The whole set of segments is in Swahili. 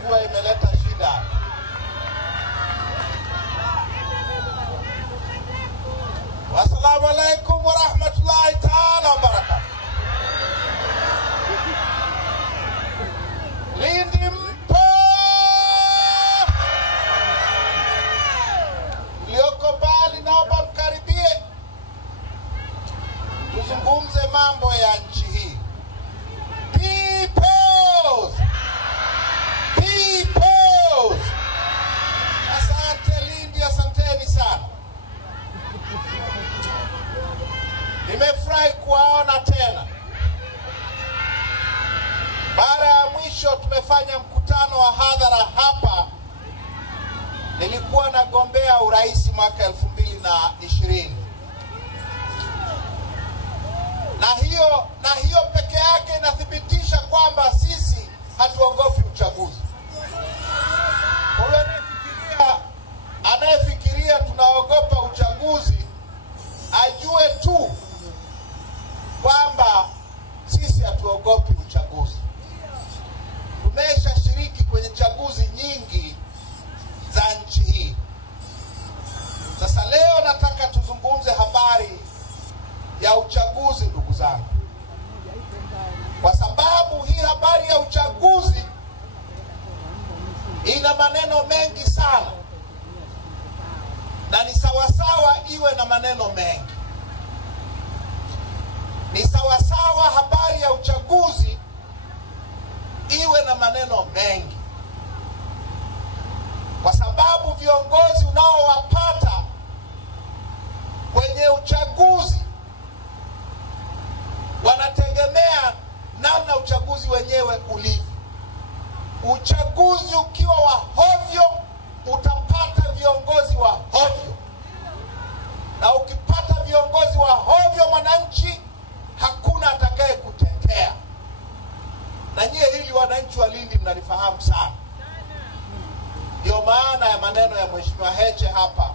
itakuwa imeleta shida. Wassalamu alaikum wa rahmatullahi ta'ala wa barakatuh. Lindi mpo! Mlioko mbali naomba mkaribie. Tuzungumze mambo ya nchi hii. Peoples! Peoples! Asante Lindi, asanteni sana. Nimefurahi kuwaona tena. Mara ya mwisho tumefanya mkutano wa hadhara hapa, nilikuwa nagombea urais mwaka 2020. Na hiyo peke yake inathibitisha kwamba sisi hatuogopi uchaguzi. Kwa anayefikiria tunaogopa uchaguzi ajue tu kwamba sisi hatuogopi uchaguzi. Tumeshashiriki kwenye chaguzi nyingi za nchi hii. Sasa leo nataka tuzungumze habari ya uchaguzi, ndugu zangu. Kwa sababu hii habari ya uchaguzi ina maneno mengi sana. Na ni sawasawa iwe na maneno mengi. Ni sawasawa habari ya uchaguzi iwe na maneno mengi. Kwa sababu viongozi unaowapata kwenye uchaguzi wanategemea namna uchaguzi wenyewe ulivyo. Uchaguzi ukiwa wa hovyo, utapata viongozi wa hovyo. Na ukipata viongozi wa hovyo, mwananchi hakuna atakaye kutetea. Na nyie hili wananchi wa Lindi mnalifahamu sana. Ndio maana ya maneno ya Mheshimiwa Heche hapa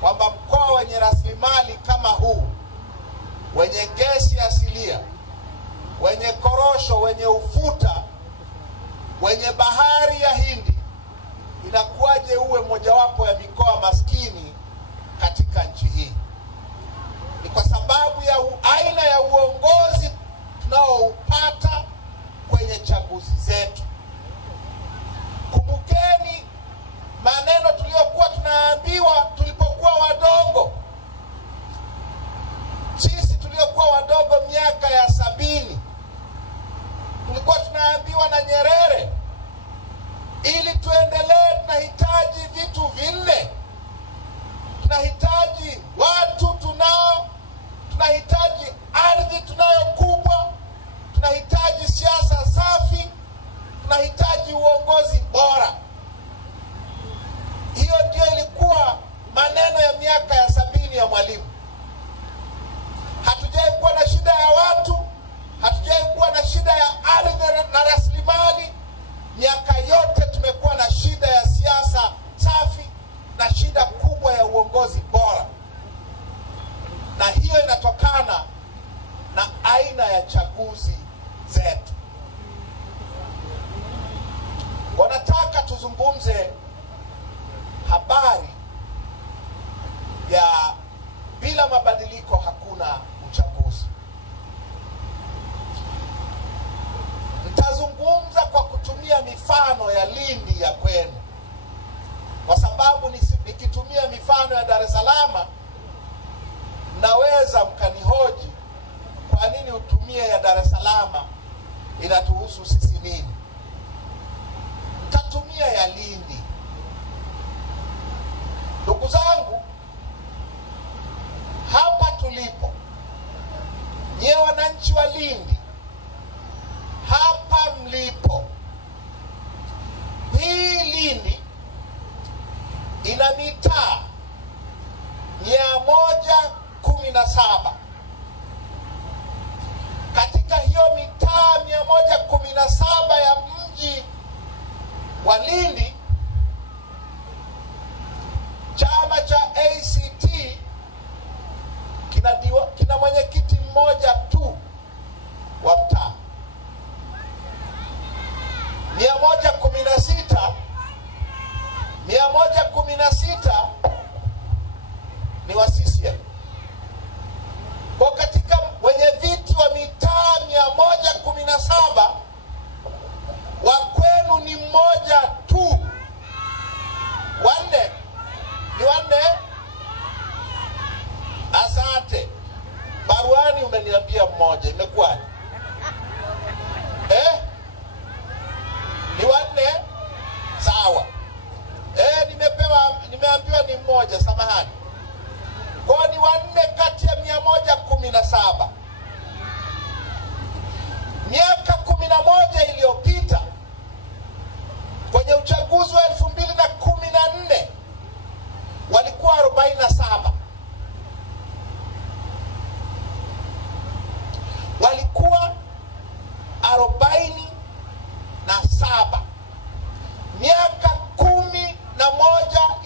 kwamba mkoa wenye rasilimali kama huu, wenye gesi asilia, wenye korosho, wenye ufuta, wenye bahari ya Hindi, inakuwaje uwe mojawapo ya mikoa maskini katika nchi hii? Ni kwa sababu ya aina ya uongozi tunaoupata kwenye chaguzi zetu. Kumbukeni maneno tuliyokuwa tunaambiwa tulipokuwa wadogo. Sisi tuliokuwa wadogo miaka ya 70, tulikuwa tunaambiwa na Nyerere, ili tuendelee tunahitaji vitu vinne. Tunahitaji watu tunao, tunahitaji ardhi tunayo kubwa, tunahitaji siasa safi, tunahitaji uongozi bora. Hiyo ndio ilikuwa maneno ya miaka ya 70 ya Mwalimu. Hatujai kuwa na shida ya watu, hatujai kuwa na shida ya ardhi na rasilimali. Miaka yote tumekuwa na shida ya siasa safi na shida kubwa ya uongozi bora. Na hiyo inatokana na aina ya chaguzi zetu. Wanataka tuzungumze habari ya bila mabadiliko hakuna uchaguzi. Nitazungumza kwa kutumia mifano ya Lindi ya kwenu. Kwa sababu nikitumia mifano ya Dar es Salaam, naweza mkanihoji kwa nini utumie ya Dar es Salaam, inatuhusu sisi nini? Nitatumia ya Lindi. Ndugu zangu, hapa tulipo, nyie wananchi wa Lindi, hapa mlipo, hii Lindi ina mitaa 117. Katika hiyo mitaa 117 ya mji wa Lindi, chama cha ACT kina mwenyekiti mmoja tu wa mtaa. 116 ni wa CCM. Kwa katika wenye viti wa mitaa 117 wa kwenu ni mmoja tu. Wanne ni wanne. Asante. Baruani umeniambia mmoja, imekuwaje? Ni wanne? Sawa. Nimeambiwa ni mmoja, samahani. Kwa ni wanne kati ya 117. Miaka 11 iliyopita kwenye uchaguzi wa 2014 walikuwa 47. Walikuwa 47. Miaka 11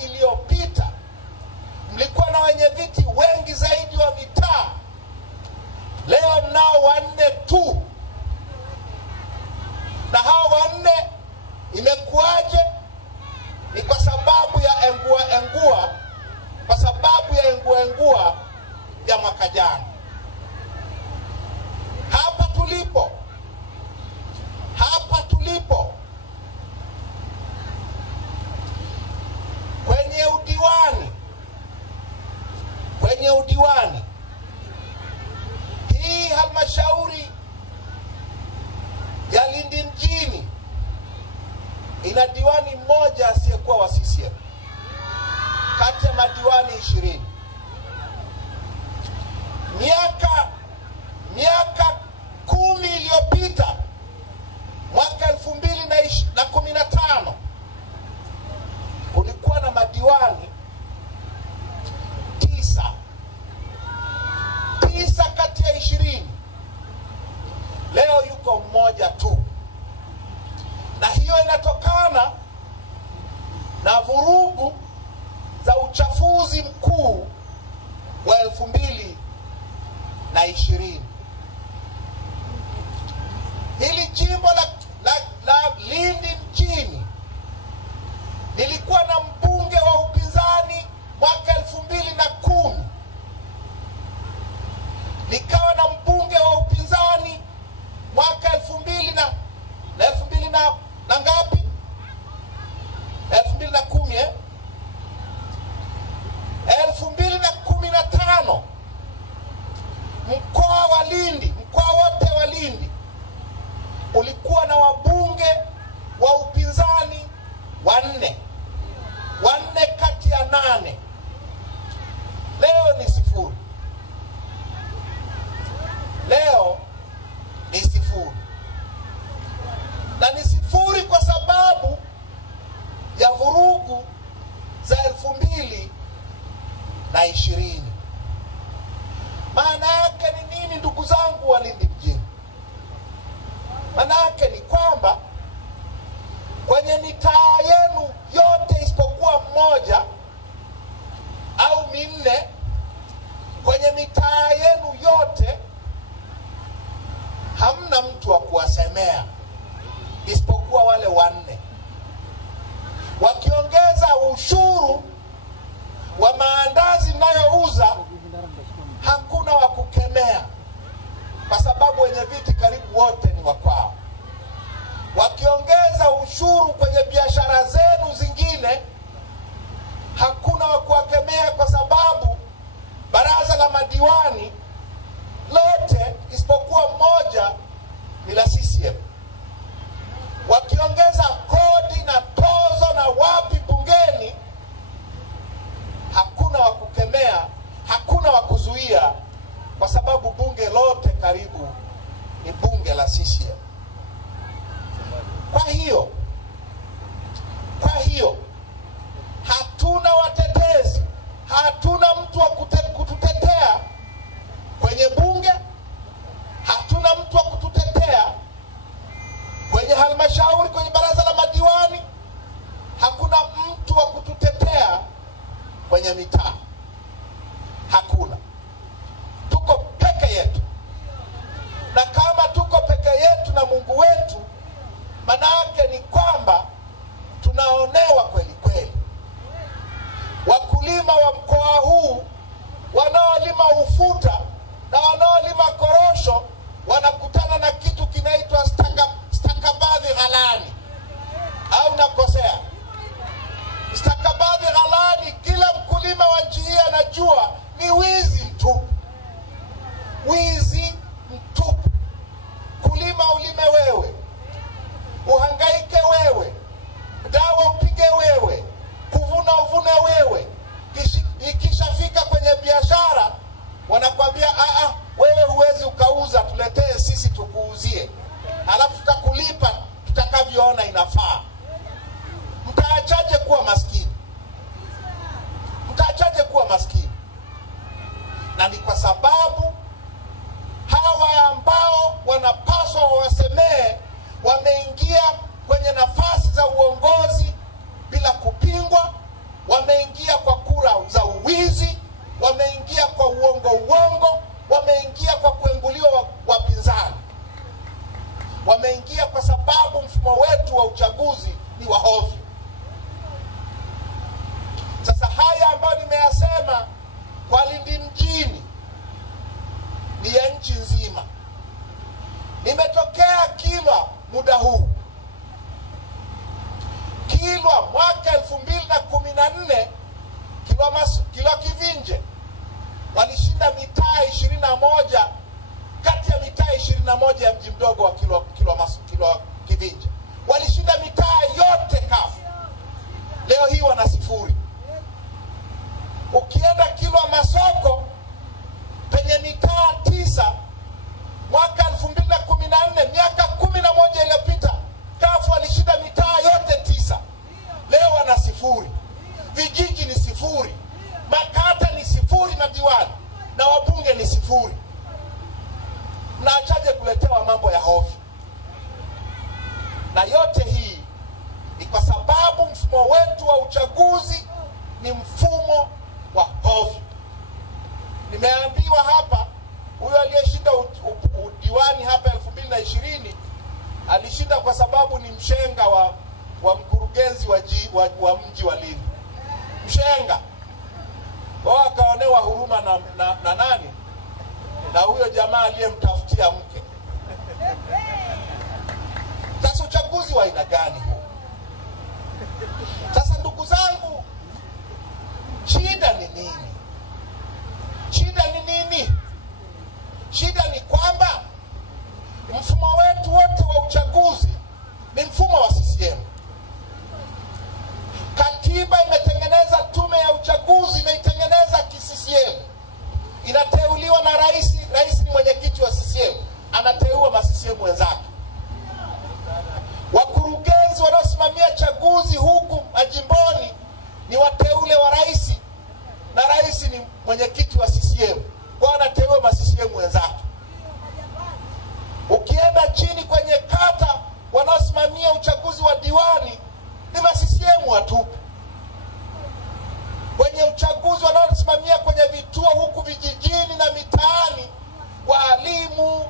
iliyopita mlikuwa na wenye viti wengi zaidi wa mitaa. Leo mnao wanne tu. Na hao wanne imekuwaje? Ni kwa sababu ya engua, kwa sababu ya engua ya mwaka jana. Hapa tulipo kwenye udiwani, hii halmashauri ya Lindi mjini ina diwani mmoja asiyekuwa wa CCM kati ya madiwani 20. Miaka 10 iliyopita, mwaka 2015 kulikuwa na madiwani 9 kati ya 20. Leo yuko mmoja tu. Na hiyo inatokana na vurugu za uchafuzi mkuu wa 2020. Hili jimbo la Lindi mjini lilikuwa na mbunge wa upinzani mwaka 2010. Likawa na mbunge wa upinzani mwaka 2000 na ngapi? 2010 2015 mkoa wote wa Lindi ulikuwa na wabunge wa upinzani 4 kati ya 8. Leo ni 0. Leo ni 0. Na ni 0 kwa sababu ya vurugu za 2020. Maana yake ni nini, ndugu zangu wa Lindi mjini? Maana yake ni kwamba kwenye mitaa yenu yote isipokuwa mmoja au 4, kwenye mitaa yenu yote hamna mtu wa kuwasemea isipokuwa wale 4. Wakiongeza ushuru wa maandazi mnayouza, hakuna wa kukemea kwa sababu wenye viti karibu wote ni wa kwao. Wakiongeza ushuru kwenye biashara zenu zingine, hakuna wa kuwakemea kwa sababu baraza la madiwani lote isipokuwa mmoja ni la CCM. Wakiongeza kodi na tozo na wapi bungeni, hakuna wa kukemea, hakuna wa kuzuia, kwa sababu bunge lote karibu ni bunge la CCM. Kwa hiyo hatuna watetezi, hatuna mtu wa kututetea kwenye bunge, hatuna mtu wa kututetea kwenye halmashauri, kwenye baraza la madiwani, hakuna mtu wa kututetea kwenye mitaa. Hakuna. Tuko peke yetu. Na kama tuko peke yetu na Mungu wetu, maana yake ni Na yote hii ni kwa sababu mfumo wetu wa uchaguzi ni mfumo wa hovyo. Nimeambiwa hapa huyo aliyeshinda udiwani hapa 2020 alishinda kwa sababu ni mshenga wa mkurugenzi wa mji wa Lindi. Mshenga. Wao akaonewa huruma na nani? Na huyo jamaa aliyemtafutia mke. Sasa uchaguzi wa aina gani huo? Sasa ndugu zangu, shida ni nini? Shida ni nini? Shida ni kwamba mfumo wetu wote wa uchaguzi ni mfumo wa CCM. Katiba imetengeneza tume ya uchaguzi, imeitengeneza ki-CCM. Inateuliwa na rais, rais ni mwenyekiti wa CCM, anateua ma-CCM wenzake. Wakurugenzi wanaosimamia chaguzi huku majimboni ni wateule wa rais, na rais ni mwenyekiti wa CCM, kwa anateua ma-CCM wenzake. Ukienda chini kwenye kata, wanaosimamia uchaguzi wa diwani ni ma-CCM watupu. Kwenye uchaguzi wanaosimamia kwenye vituo huku vijijini na mitaani, walimu,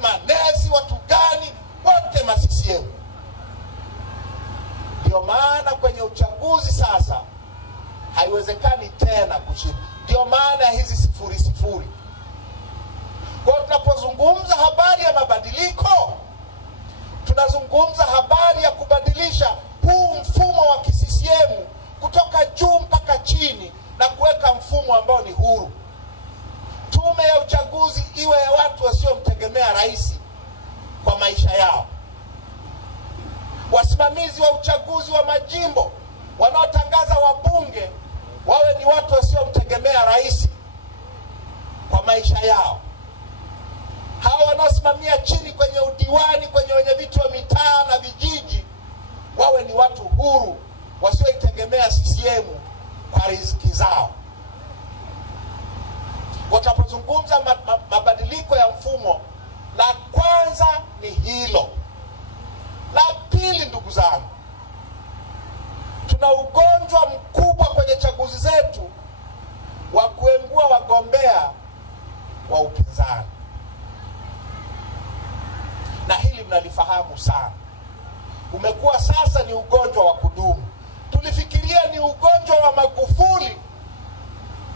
manesi, watu gani, wote ma-CCM. Ndio maana kwenye uchaguzi sasa haiwezekani tena kushinda. Ndio maana hizi 0-0. Kwa tunapozungumza habari ya mabadiliko, tunazungumza habari ya kubadilisha huu mfumo wa ki-CCM kutoka juu mpaka chini na kuweka mfumo ambao ni huru. Tume ya uchaguzi iwe ya watu wasiomtegemea rais kwa maisha yao. Wasimamizi wa uchaguzi wa majimbo wanaotangaza wabunge wawe ni watu wasiomtegemea rais kwa maisha yao. Hawa wanaosimamia chini kwenye udiwani, kwenye wenyeviti wa mitaa na vijiji, wawe ni watu huru wasioitegemea CCM kwa riziki zao. Tunapozungumza mabadiliko ya mfumo, la kwanza ni hilo. La pili, ndugu zangu, tuna ugonjwa mkubwa kwenye chaguzi zetu wa kuengua wagombea wa upinzani. Na hili mnalifahamu sana. Umekuwa sasa ni ugonjwa wa kudumu. Tulifikiria ni ugonjwa wa Magufuli,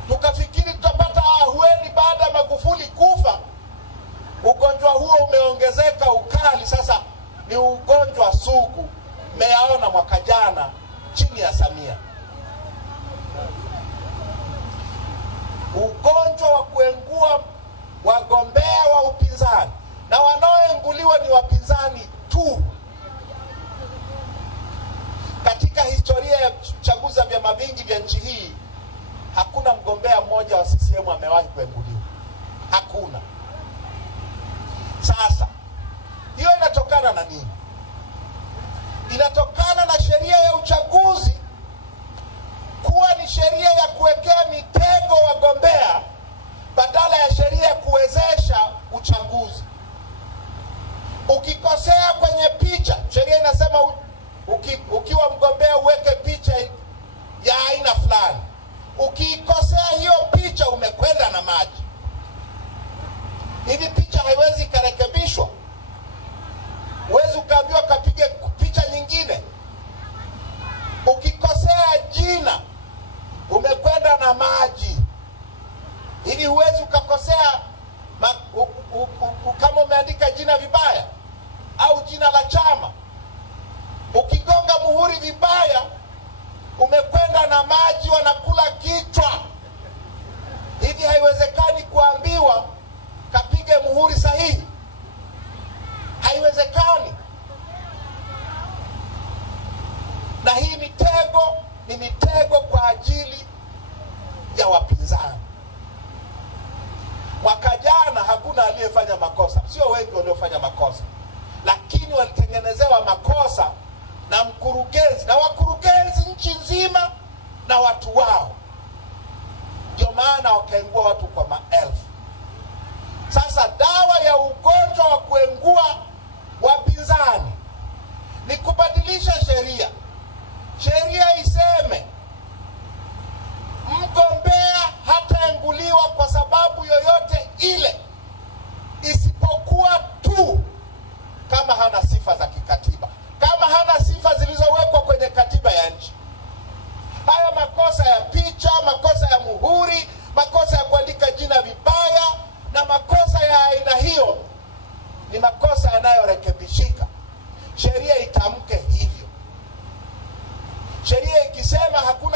tukafikiri tutapata ahueni baada ya Magufuli kufa. Ugonjwa huo umeongezeka ukali, sasa ni ugonjwa sugu. Mmeyaona mwaka jana chini ya Samia. Ugonjwa wa kuengua wagombea wa upinzani, na wanaoenguliwa ni wapinzani tu. Katika historia ya uchaguzi wa vyama vingi vya nchi hii, hakuna mgombea mmoja wa CCM amewahi kuenguliwa. Hakuna. Sasa hiyo inatokana na nini? Inatokana na sheria ya uchaguzi kuwa ni sheria ya kuwekea mitego wagombea badala ya sheria ya kuwezesha uchaguzi. Ukikosea kwenye picha, sheria inasema ukiwa mgombea uweke picha ya aina fulani. Ukikosea hiyo picha, umekwenda na maji. Hivi picha haiwezi ikarekebishwa. Huwezi ukaambiwa kapige picha nyingine. Ukikosea jina, umekwenda na maji. Hivi huwezi ukakosea kama umeandika jina vibaya au jina la chama. Ukigonga muhuri vibaya, umekwenda na maji, wanakula kichwa. Hivi haiwezekani kuambiwa kapige muhuri sahihi. Haiwezekani. Na hii mitego ni mitego kwa ajili ya wapinzani. Mwaka jana hakuna aliyefanya makosa. Sio wengi waliofanya makosa, lakini walitengenezewa makosa na mkurugenzi na wakurugenzi nchi nzima na watu wao. Ndio maana wakaengua watu kwa maelfu. Sasa dawa ya ugonjwa wa kuengua wapinzani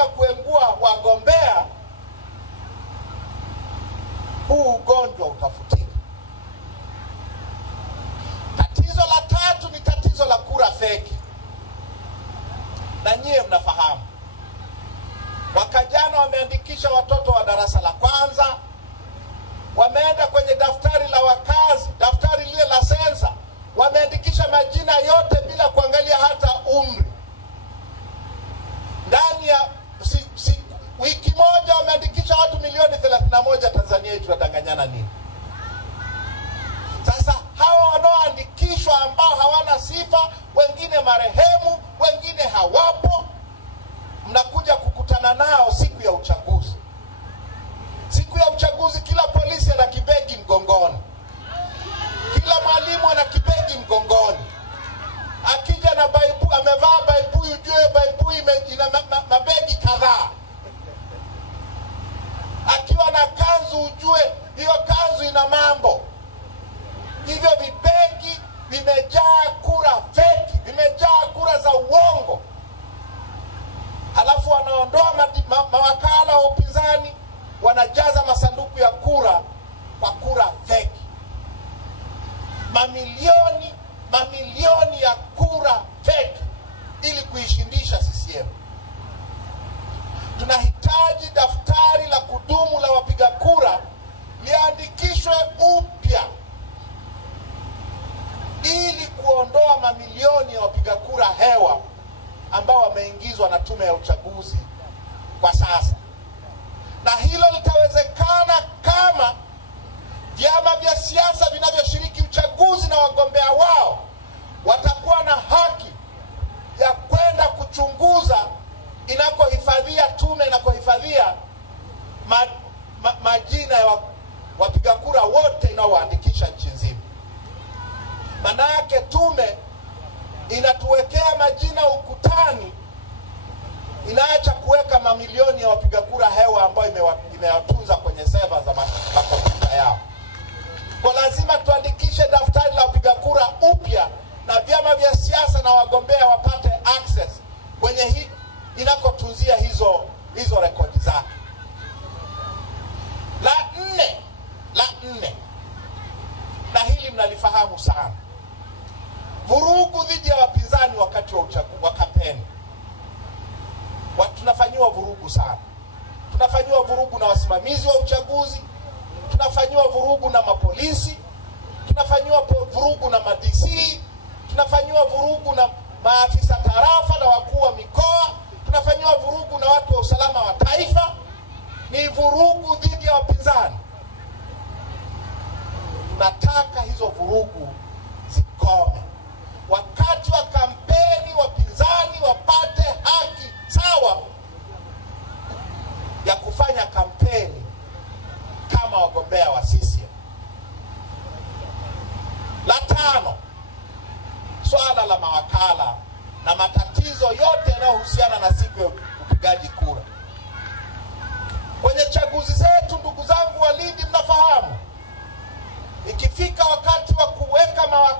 hakuna kuengua wagombea, huu ugonjwa utafutika. Tatizo la tatu ni tatizo la kura feki. Na nyie mnafahamu, mwaka jana wameandikisha watoto wa darasa la kwanza, wameenda kwenye daftari la wakazi, daftari lile la sensa, wameandikisha majina yote bila kuangalia hata umri. Ndani ya wiki moja wameandikisha watu milioni 31. Tanzania hii tunadanganyana nini? Sasa hawa wanaoandikishwa ambao hawana sifa, wengine marehemu, wengine hawapo, mnakuja kukutana nao siku ya uchaguzi. Siku ya uchaguzi kila polisi ana kibegi mgongoni, kila mwalimu ana kibegi mgongoni. Akija na baibu, amevaa baibu, ujue baibu ina mabegi kadhaa. Akiwa na kanzu, ujue hiyo kanzu ina mambo. Hivyo vibegi vimejaa kura feki, vimejaa kura za uongo. Halafu wanaondoa mawakala wa upinzani, wanajaza masanduku ya kura kwa kura feki. Mamilioni ya kura feki ili kuishindisha CCM. Tunahitaji daftari la kudumu la wapiga kura liandikishwe upya ili kuondoa mamilioni ya wapiga kura hewa ambao wameingizwa na tume ya uchaguzi kwa sasa. Na hilo litawezekana kama vyama vya siasa vinavyoshiriki uchaguzi na wagombea wao watakuwa na haki ya kwenda kuchunguza inakohifadhia tume na kuhifadhia majina ya wapiga kura wote inaowaandikisha nchi nzima. Maana yake tume inatuwekea majina ukutani, inaacha kuweka mamilioni ya wapiga kura hewa ambayo imewatunza kwenye seva za makompyuta yao. Kwa lazima tuandikishe daftari la wapiga kura upya, na vyama vya siasa na wagombea wapate access kwenye hii inakotunzia hizo rekodi zake. La nne, na hili mnalifahamu sana, vurugu dhidi ya wapinzani wakati wa kampeni. Tunafanyiwa vurugu sana. Tunafanyiwa vurugu na wasimamizi wa uchaguzi, tunafanyiwa vurugu na mapolisi, tunafanyiwa vurugu na ma-DC, tunafanyiwa vurugu na maafisa tarafa na wakuu wa mikoa, tunafanyiwa vurugu na watu wa usalama wa taifa. Ni vurugu dhidi ya wapinzani. Tunataka hizo vurugu zikome. Wakati wa kampeni wapinzani wapate haki sawa ya kufanya kampeni kama wagombea wa CCM. La tano, swala la mawakala na matatizo yote yanayohusiana na siku ya upigaji kura. Kwenye chaguzi zetu, ndugu zangu Walindi, mnafahamu, ikifika wakati wa kuweka mawakala